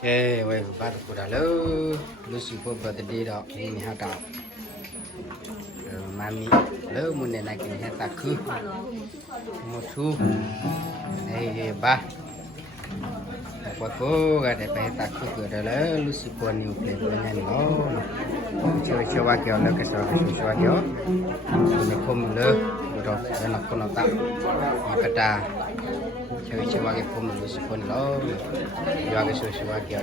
Oke, woi baru udah lu super birthday dok ini hata. Mami, lu mau naik ini hata ku, musuh, bah, apa ku gak ada hata ku ada lu super new play punya lo, coba kau lo kesal kau, ini kum lo, udah enak kau tak, kata. Coba ke pun lu sepon lo, jual ke sesuatu lagi.